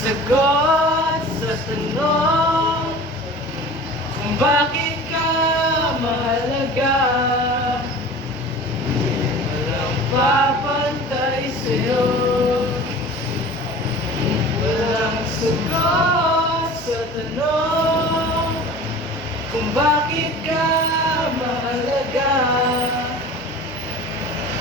sagot sa tanong kung bakit ka mahalaga. Walang papantay sa'yo.